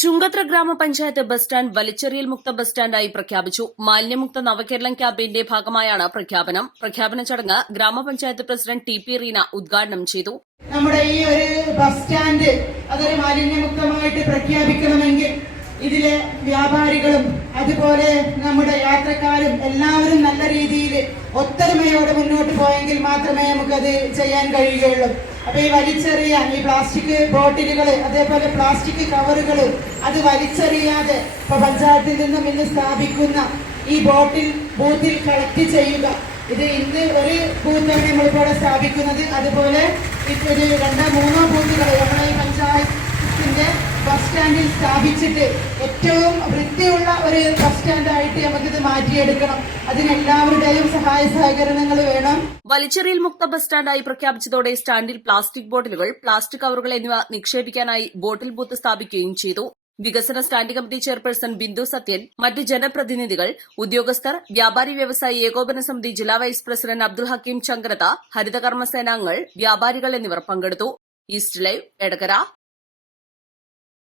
ചുങ്കത്ര ഗ്രാമപഞ്ചായത്ത് bus stand വലിച്ചെറിയൽ മുക്ത bus സ്റ്റാൻഡായി പ്രഖ്യാപിച്ചു. മാലിന്യമുക്ത നവകേരളം ക്യാമ്പയിന്റെ ഭാഗമായാണ് പ്രഖ്യാപനം. പ്രഖ്യാപന ചടങ്ങ് ഗ്രാമപഞ്ചായത്ത് പ്രസിഡന്റ് ടി.പി. റീന ഉദ്ഘാടനം ചെയ്തു. നമ്മുടെ ഈ ഒരു ബസ് സ്റ്റാൻഡ് അതൊരു മാലിന്യമുക്തമായിട്ട് പ്രഖ്യാപിക്കണമെങ്കിൽ ഇതിലെ വ്യാപാരികളും അതുപോലെ നമ്മുടെ യാത്രക്കാരും എല്ലാവരും നല്ല രീതിയിൽ ഒത്തൊരുമയോടെ മുന്നോട്ട് പോയെങ്കിൽ മാത്രമേ നമുക്കത് ചെയ്യാൻ കഴിയുകയുള്ളൂ. അപ്പൊ ഈ വലിച്ചെറിയാൻ ഈ പ്ലാസ്റ്റിക് ബോട്ടിലുകൾ അതേപോലെ പ്ലാസ്റ്റിക് കവറുകൾ അത് വലിച്ചെറിയാതെ ഇപ്പൊ പഞ്ചായത്തിൽ നിന്നും ഇന്ന് സ്ഥാപിക്കുന്ന ഈ ബൂത്തിൽ കളക്ട് ചെയ്യുക. ഇത് ഇന്ന് ഒരു ബൂത്താണ് നമ്മളിവിടെ സ്ഥാപിക്കുന്നത്. അതുപോലെ ഒരു 2-3 ബൂത്തുകൾ നമ്മുടെ ഈ പഞ്ചായത്തിന്റെ ബസ് സ്റ്റാൻഡിൽ സ്ഥാപിച്ചിട്ട് ഏറ്റവും വൃത്തിയുള്ള ഒരു ബസ് സ്റ്റാൻഡായിട്ട് നമുക്കിത് മാറ്റിയെടുക്കണം. അതിനെല്ലാവരുടെയും സഹായ സഹകരണങ്ങൾ വേണം. വലിച്ചെറിയൽ മുക്ത ബസ് സ്റ്റാൻഡായി പ്രഖ്യാപിച്ചതോടെ സ്റ്റാൻഡിൽ പ്ലാസ്റ്റിക് ബോട്ടിലുകൾ, പ്ലാസ്റ്റിക് കവറുകൾ എന്നിവ നിക്ഷേപിക്കാനായി ബോട്ടിൽ ബൂത്ത് സ്ഥാപിക്കുകയും ചെയ്തു. വികസന standing committee chairperson Bindu Sathyan, മറ്റ് ജനപ്രതിനിധികൾ, ഉദ്യോഗസ്ഥർ, വ്യാപാരി വ്യവസായി ഏകോപന സമിതി ജില്ലാ വൈസ് പ്രസിഡന്റ് അബ്ദുൽ ഹക്കീം ചങ്കരത, ഹരിതകർമ്മസേനാംഗങ്ങൾ, വ്യാപാരികൾ എന്നിവർ പങ്കെടുത്തു. East live, Edakkara.